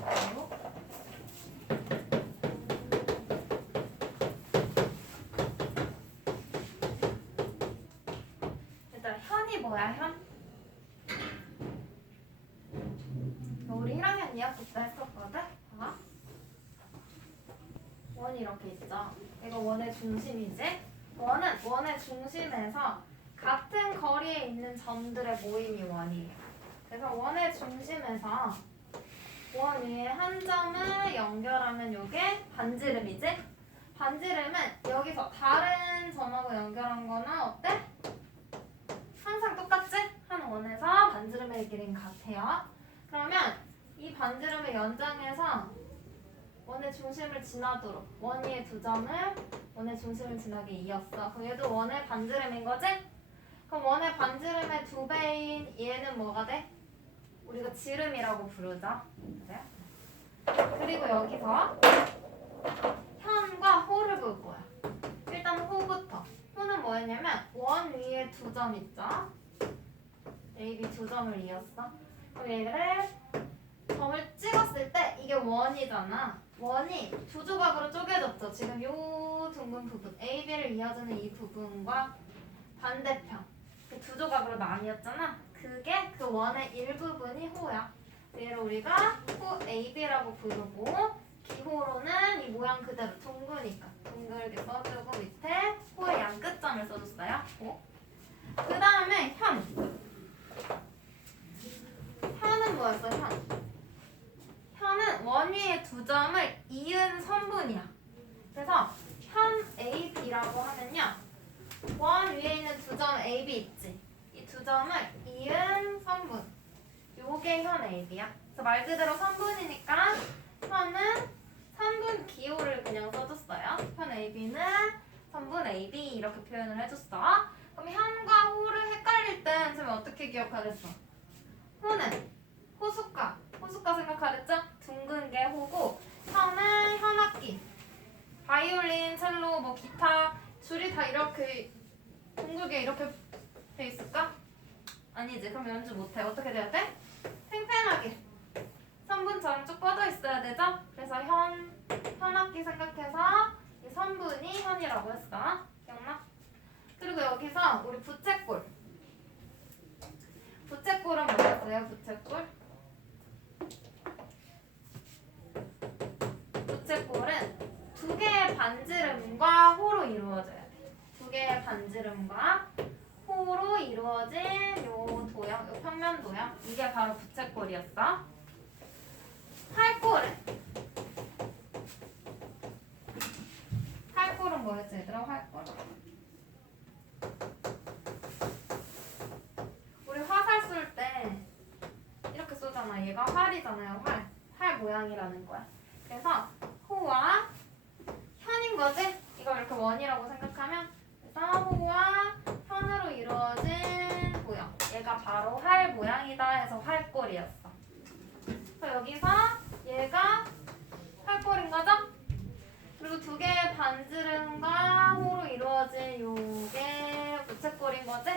볼게요. 일단 현이 뭐야 현? 우리 1학년 2학기 때 했었거든? 봐봐. 원이 이렇게 있죠. 이거 원의 중심이지? 원은 원의 중심에서 같은 거리에 있는 점들의 모임이 원이에요. 그래서 원의 중심에서 원 위에 한 점을 연결하면 이게 반지름이지? 반지름은 여기서 다른 점하고 연결한 거는 어때? 항상 똑같지? 한 원에서 반지름의 길이는 같아요. 그러면 이 반지름을 연장해서 원의 중심을 지나도록 원 위에 두 점을 원의 중심을 지나게 이었어. 그럼 얘도 원의 반지름인 거지? 그럼 원의 반지름의 두 배인 얘는 뭐가 돼? 지름이라고 부르죠. 그래요? 그리고 여기서 현과 호를 볼 거야. 일단 호부터. 호는 뭐였냐면 원 위에 두 점 있죠. A, B 두 점을 이었어. 그럼 얘를 점을 찍었을 때 이게 원이잖아. 원이 두 조각으로 쪼개졌죠. 지금 요 둥근 부분 A, B를 이어주는 이 부분과 반대편 그 두 조각으로 나뉘었잖아. 그게 그 원의 일부분이. 얘를 우리가 호 A, B라고 부르고 기호로는 이 모양 그대로 둥그니까 둥글게 써주고 밑에 호의 양 끝점을 써줬어요. 호. 그 다음에 현. 현은 뭐였어? 현. 현은 원 위에 두 점을 이은 선분이야. 그래서 현 A, B라고 하면요. 원 위에 있는 두 점 A, B 있지? 이 두 점을 이은 선분. 요게 현 B야. 그래서 말 그대로 선분이니까 현은 선분 기호를 그냥 써줬어요. 현 A, B는 선분 A, B 이렇게 표현을 해줬어. 그럼 현과 호를 헷갈릴 땐 선생님 어떻게 기억하겠어? 호는 호숫가, 호숫가 생각하랬죠? 둥근 게 호고 현은 현악기, 바이올린, 첼로, 뭐 기타 줄이 다 이렇게 둥글게 이렇게 돼 있을까? 아니지. 그럼 연주 못해. 어떻게 돼야 돼? Ping, ping. 부채꼴이었어. 활꼴은 활꼴은 뭐였지 얘들아? 활꼴 우리 화살 쏠 때 이렇게 쏘잖아. 얘가 활이잖아요. 활. 활 모양이라는 거야. 그래서 호와 현인 거지? 이걸 이렇게 원이라고 생각하면 그래서 호와 현으로 이루어진 모양. 얘가 바로 활 모양이다 해서 활꼴이었어. 여기서 얘가 활꼴인 거죠? 그리고 두 개의 반지름과 호로 이루어진 요게 부채꼴인 거지?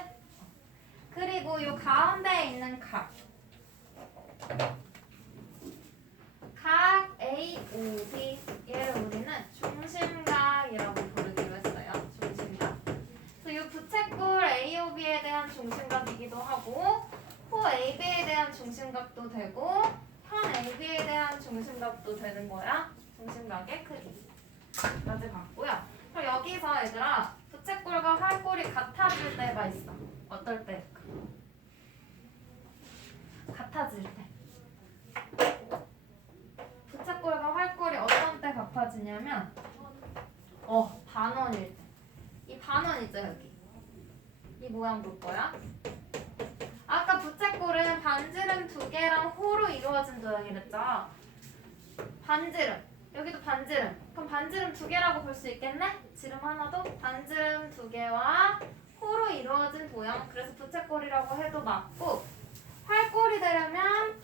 그리고 요 가운데에 있는 각. 각 A, O, B 얘를 우리는 중심각이라고 부르기로 했어요. 중심각. 그래서 이 부채꼴 A, O, B에 대한 중심각이기도 하고 호 A, B에 대한 중심각도 되고 B에 대한 중심각도 되는 거야. 중심각의 크기까지 봤고요. 그럼 여기서 얘들아 부채꼴과 활꼴이 같아질 때가 있어. 어떨 때? 같아질 때. 부채꼴과 활꼴이 어떤 때 같아지냐면 어 반원일 때. 이 반원이죠 여기. 이 모양 볼 거야. 아까 부채꼴은 반지름 두 개랑 호로 이루어진 도형이랬죠. 반지름. 여기도 반지름. 그럼 반지름 두 개라고 볼 수 있겠네? 지름 하나도 반지름 두 개와 호로 이루어진 도형. 그래서 부채꼴이라고 해도 맞고 활꼴이 되려면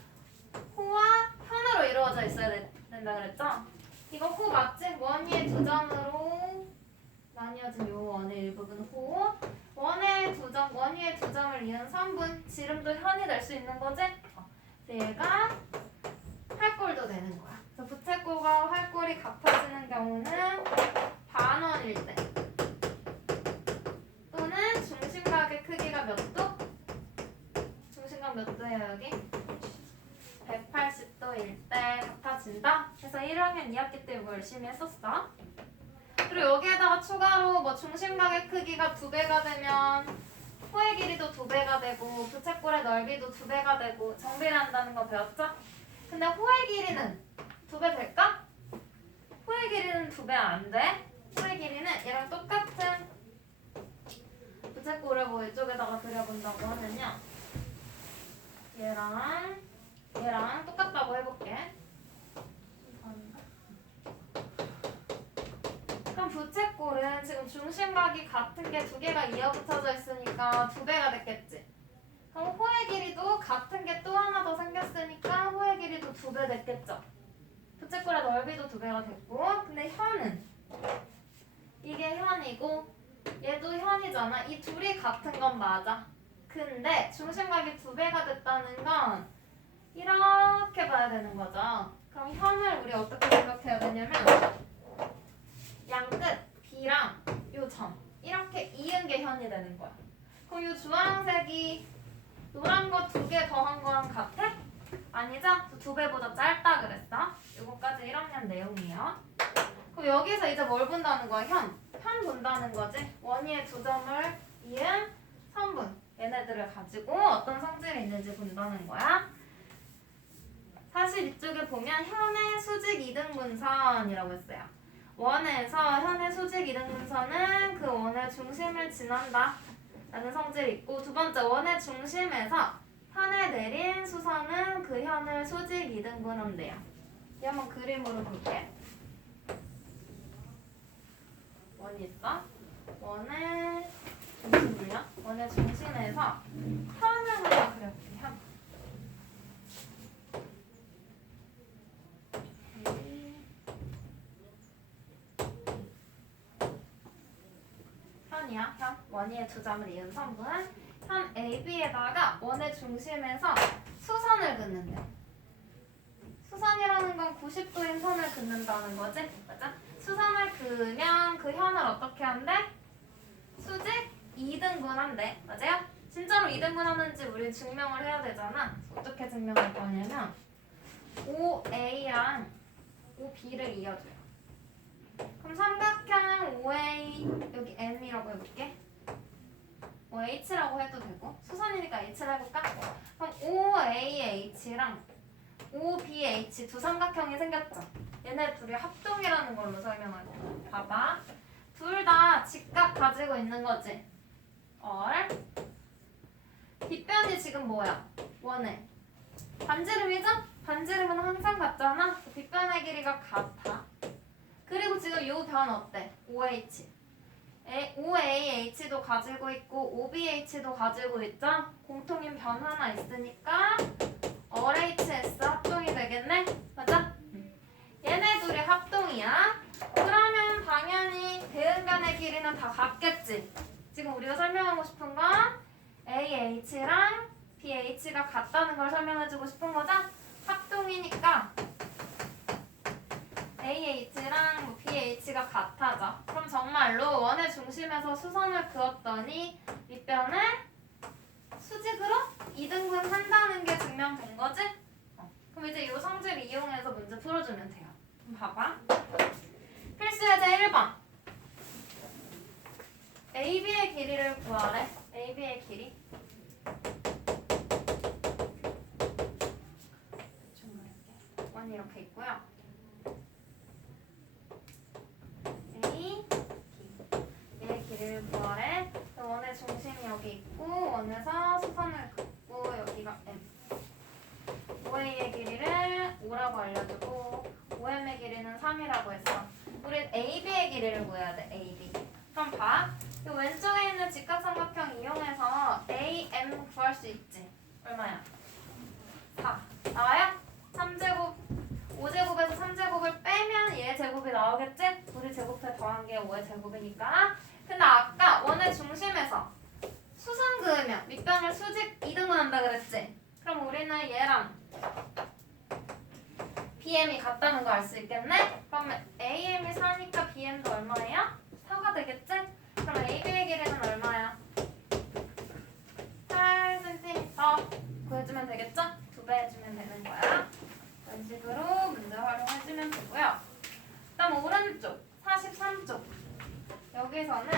호와 현으로 이루어져 있어야 되- 된다 그랬죠? 이거 호 맞지? 원 위에 두 점으로 나뉘어진 요 원의 일부분 호 원의 두 점, 원 위에 두 점을 이은 선분 지름도 현이 될 수 있는 거지? 어. 그래서 얘가 활꼴도 되는 경우는 반원일 때 또는 중심각의 크기가 몇 도? 중심각 몇 도예요 여기? 180도일 때 같아진다? 그래서 1학년 2학기 때 이거 열심히 했었어 그리고 여기에다가 추가로 뭐 중심각의 크기가 두 배가 되면 호의 길이도 두 배가 되고 부채꼴의 넓이도 두 배가 되고 정비를 한다는 거 배웠죠? 근데 호의 길이는 두 배 될까? 호의 길이는 두 배 안 돼. 호의 길이는 얘랑 똑같은 부채꼴을 뭐 이쪽에다가 그려본다고 하면요. 얘랑 얘랑 똑같다고 해볼게. 그럼 부채꼴은 지금 중심각이 같은 게 두 개가 이어붙어져 있으니까 두 배가 됐겠지. 그럼 호의 길이도 같은 게 또 하나 더 생겼으니까 호의 길이도 두 배 됐겠죠. 부채꼴의 넓이도 두 배가 됐고, 근데 현은 이게 현이고 얘도 현이잖아. 이 둘이 같은 건 맞아. 근데 중심각이 두 배가 됐다는 건 이렇게 봐야 되는 거죠. 그럼 현을 우리 어떻게 생각해야 되냐면 양끝 B랑 요 점 이렇게 이은 게 현이 되는 거야. 그럼 요 주황색이 노란 거 두 개 더한 거랑 같아? 아니죠? 두 배보다 짧다 그랬어. 요거까지 1학년 내용이에요. 그럼 여기서 이제 뭘 본다는 거야? 현. 현 본다는 거지. 원위의 두 점을 이은 성분. 얘네들을 가지고 어떤 성질이 있는지 본다는 거야. 사실 이쪽에 보면 현의 수직 이등분선이라고 했어요. 원에서 현의 수직 이등분선은 그 원의 중심을 지난다. 라는 성질이 있고 두 번째 원의 중심에서 현에 내린 수선은 그 현을 수직 이등분한대요. 이 한번 그림으로 볼게. 원이 있어? 원의 중심이야? 원의 중심에서 현을 하나 그려볼게. 현. 현이야, 현. 원위의 두 점을 이은 성분. 현 AB에다가 원의 중심에서 수선을 긋는데. 수선이라는 건 90도인 선을 긋는다는 거지? 맞아? 수선을 그으면 그 현을 어떻게 한대? 수직 2등분한대. 맞아요? 진짜로 2등분하는지 우리 증명을 해야 되잖아. 어떻게 증명할 거냐면 OA랑 OB를 이어줘요. 그럼 삼각형 OA 여기 M이라고 해볼게. 뭐 H라고 해도 되고 수선이니까 H를 해볼까? 그럼 OAH랑 OBH 두 삼각형이 생겼죠. 얘네 둘이 합동이라는 걸로 거야. 봐봐. 둘 다 직각 가지고 있는 거지. 얼. 빗변이 지금 뭐야? 원해. 반지름이죠? 반지름은 항상 같잖아. 빗변의 길이가 같아. 그리고 지금 이변 어때? OH. 에, OAH도 가지고 있고 OBH도 가지고 있죠? 공통인 변 하나 있으니까 RHS 합동이 되겠네? 맞아? 얘네 둘이 합동이야. 그러면 당연히 대응변의 길이는 다 같겠지. 지금 우리가 설명하고 싶은 건 AH랑 BH가 같다는 걸 설명해주고 싶은 거죠? 합동이니까 AH랑 뭐 BH가 같아 정말로 원의 중심에서 수선을 그었더니 밑변을 수직으로 이등분 한다는 게 증명된 거지? 어. 그럼 이제 이 성질 이용해서 문제 풀어주면 돼요. 그럼 봐봐. 필수 예제 1번. AB의 길이를 구하래. AB의 길이. 원 이렇게 있고요. A, 그 원의 중심이 여기 있고 원에서 수선을 긋고 여기가 M. OA의 길이를 5라고 알려주고 OM의 길이는 3이라고 했어. 우린 AB의 길이를 구해야 돼. AB. 그럼 봐. 이 왼쪽에 있는 직각삼각형 이용해서 AM 구할 수 있지. 얼마야? 4. 나와요? 3제곱 5제곱에서 3제곱을 빼면 얘 제곱이 나오겠지? 우리 제곱에 더한 게 5의 제곱이니까. 근데 아까 원의 중심에서 수선 그으면 밑변을 수직 2등분 한다 그랬지? 그럼 우리는 얘랑 BM이 같다는 거 알 수 있겠네? 그러면 AM이 4니까 BM도 얼마예요? 4가 되겠지? 그럼 AB의 길이는 얼마야? 8cm 구해주면 되겠죠? 두 배 해주면 되는 거야. 이런 식으로 문제 활용해주면 되고요. 그다음 오른쪽 43쪽 여기서는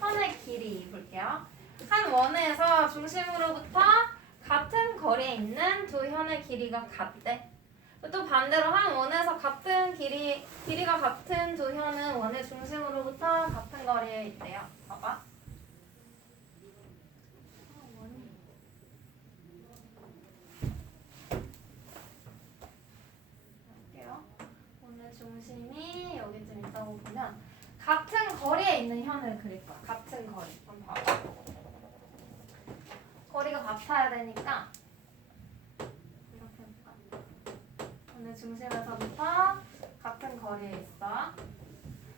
선의 길이 볼게요. 한 원에서 중심으로부터 같은 거리에 있는 두 현의 길이가 같대. 또 반대로 한 원에서 같은 길이 길이가 같은 두 현은 원의 중심으로부터 같은 거리에 있대요. 봐봐. 할게요. 원의 중심이 여기쯤 있다고 보면 같은 거리에 있는 현을 그릴 거야. 같은 거리. 한번 봐봐. 거리가 같아야 되니까 이렇게 해볼까? 오늘 중심에서부터 같은 거리에 있어.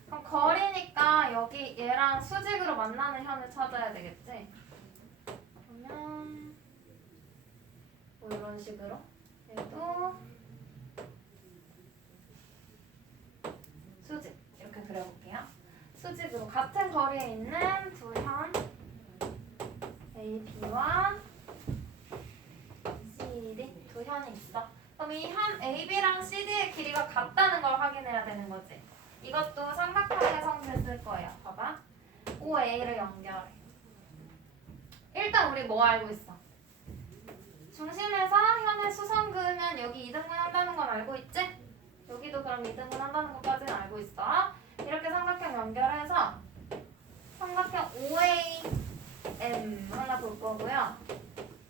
그럼 거리니까 여기 얘랑 수직으로 만나는 현을 찾아야 되겠지? 그러면 뭐 이런 식으로 얘도 수직 이렇게 그려볼게요. 수직으로 같은 거리에 있는 두 현 AB와 CD 두 현이 있어. 그럼 이 현 AB랑 CD의 길이가 같다는 걸 확인해야 되는 거지. 이것도 삼각형의 성질 쓸 거예요. 봐봐. OA를 연결해. 일단 우리 뭐 알고 있어? 중심에서 현의 수선 그으면 여기 2등분 한다는 건 알고 있지? 여기도 그럼 2등분 한다는 것까지는 알고 있어. 이렇게 삼각형 연결해서 삼각형 OAM 하나 볼 거고요.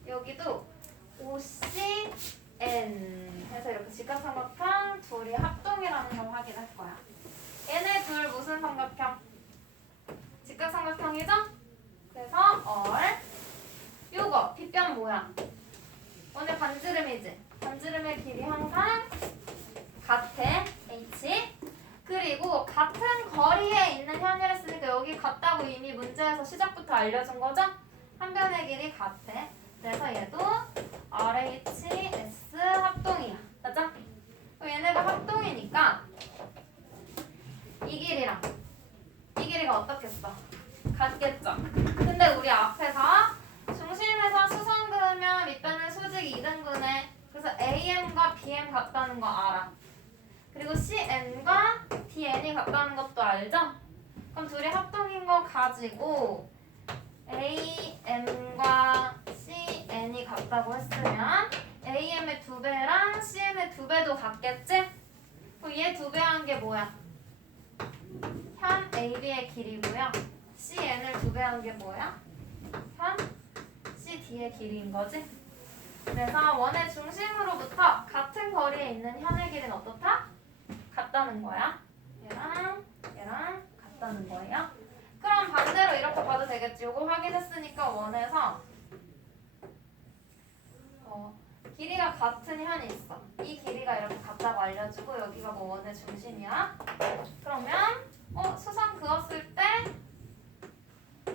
여기도 OCN 해서 이렇게 직각삼각형 둘이 합동이라는 걸 확인할 거야. 얘네 둘 무슨 삼각형? 직각삼각형이죠? 그래서 얼 요거 빗변 모양 오늘 반지름이지? 반지름의 길이 항상 같아 H 그리고 같은 거리에 있는 현이라 했으니까 여기 같다고 이미 문제에서 시작부터 알려준 거죠? 한 변의 길이 같아 그래서 얘도 RHS 합동이야 맞아? 그럼 얘네가 합동이니까 이 길이랑 이 길이가 어떻겠어? 같겠죠? 근데 우리 앞에서 중심에서 수선 그으면 밑변은 수직 2등분해 그래서 AM과 BM 같다는 거 알아 그리고 CN과 DN이 같다는 것도 알죠? 그럼 둘이 합동인 거 가지고 AM과 CN이 같다고 했으면 AM의 두 배랑 CN의 두 배도 같겠지? 그럼 얘 두 배 한 게 뭐야? 현 AB의 길이고요. CN을 두 배 한 게 뭐야? 현 CD의 길이인 거지? 그래서 원의 중심으로부터 같은 거리에 있는 현의 길이는 어떻다? 같다는 거야. 얘랑 얘랑 같다는 거예요. 그럼 반대로 이렇게 봐도 되겠지. 이거 확인했으니까 원에서 어, 길이가 같은 현이 있어. 이 길이가 이렇게 같다고 알려주고 여기가 뭐 원의 중심이야. 그러면 어 수선 그었을 때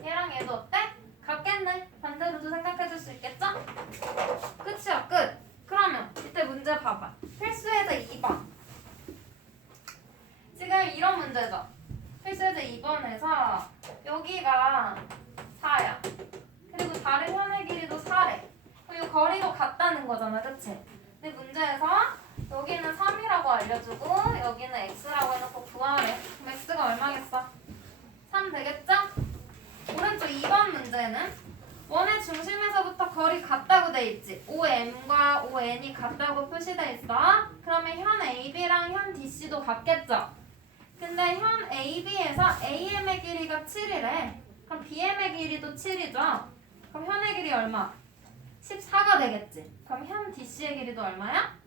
얘랑 얘도 어때? 같겠네. 반대로도 생각해줄 수 있겠죠? 끝이야 끝. 그러면 이때 문제 봐봐. 필수에서 2번. 지금 이런 문제죠. 필수에서 2번에서 여기가 4야. 그리고 다른 현의 길이도 4래. 그리고 거리도 같다는 거잖아, 그치? 근데 문제에서 여기는 3이라고 알려주고 여기는 x라고 해놓고 구하래. 그럼 x가 얼마겠어? 3 되겠죠? 오른쪽 2번 문제는 원의 중심에서부터 거리 같다고 돼 있지. OM과 ON이 같다고 표시돼 있어. 그러면 현 AB랑 현 DC도 같겠죠? 근데 현 AB에서 AM의 길이가 7이래. 그럼 BM의 길이도 7이죠? 그럼 현의 길이 얼마? 14가 되겠지. 그럼 현 DC의 길이도 얼마야?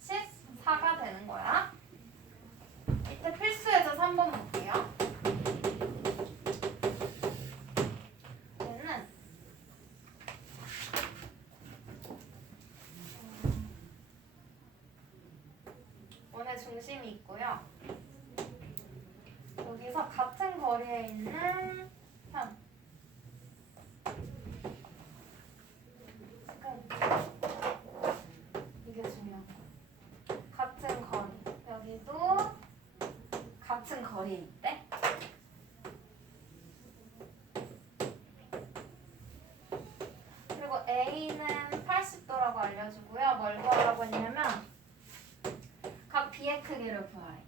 14가 되는 거야. 이때 필수에서 3번 볼게요. 얘는 중심이 있고 거리에 있는 편. 이게 중요한 거. 같은 거리. 여기도 같은 거리에 있대. 그리고 A는 80도라고 알려주고요. 뭘 구하라고 했냐면 각 B의 크기를 구하래.